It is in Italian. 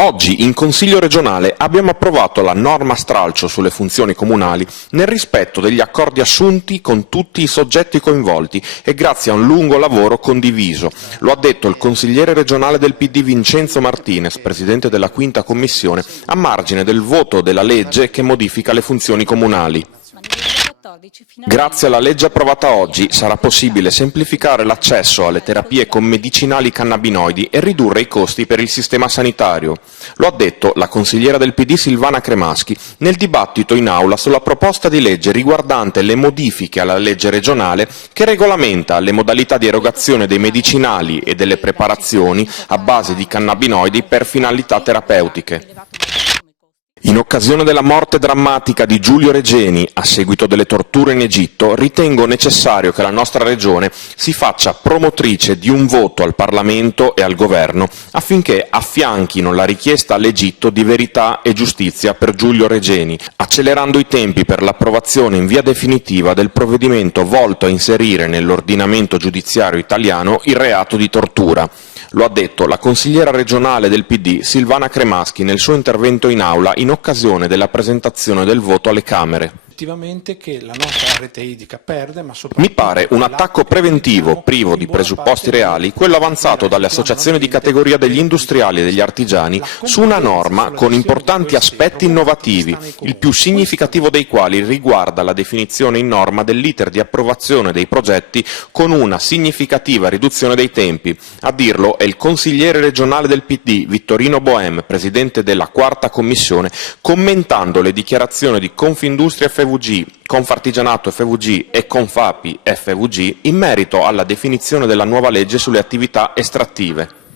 Oggi in Consiglio regionale abbiamo approvato la norma stralcio sulle funzioni comunali nel rispetto degli accordi assunti con tutti i soggetti coinvolti e grazie a un lungo lavoro condiviso. Lo ha detto il consigliere regionale del PD Vincenzo Martinez, presidente della Quinta Commissione, a margine del voto della legge che modifica le funzioni comunali. Grazie alla legge approvata oggi sarà possibile semplificare l'accesso alle terapie con medicinali cannabinoidi e ridurre i costi per il sistema sanitario. Lo ha detto la consigliera del PD Silvana Cremaschi nel dibattito in aula sulla proposta di legge riguardante le modifiche alla legge regionale che regolamenta le modalità di erogazione dei medicinali e delle preparazioni a base di cannabinoidi per finalità terapeutiche. In occasione della morte drammatica di Giulio Regeni, a seguito delle torture in Egitto, ritengo necessario che la nostra Regione si faccia promotrice di un voto al Parlamento e al Governo affinché affianchino la richiesta all'Egitto di verità e giustizia per Giulio Regeni, accelerando i tempi per l'approvazione in via definitiva del provvedimento volto a inserire nell'ordinamento giudiziario italiano il reato di tortura. Lo ha detto la consigliera regionale del PD Silvana Cremaschi nel suo intervento in aula in occasione della presentazione del voto alle Camere. Che la nostra rete idrica perde, ma mi pare un attacco preventivo, privo di presupposti reali, quello avanzato dalle associazioni di categoria degli industriali e degli artigiani su una norma con importanti aspetti innovativi, il più significativo dei quali riguarda la definizione in norma dell'iter di approvazione dei progetti con una significativa riduzione dei tempi. A dirlo è il consigliere regionale del PD, Vittorino Boem, presidente della Quarta Commissione, commentando le dichiarazioni di Confindustria FVG, Confartigianato FVG e Confapi FVG in merito alla definizione della nuova legge sulle attività estrattive.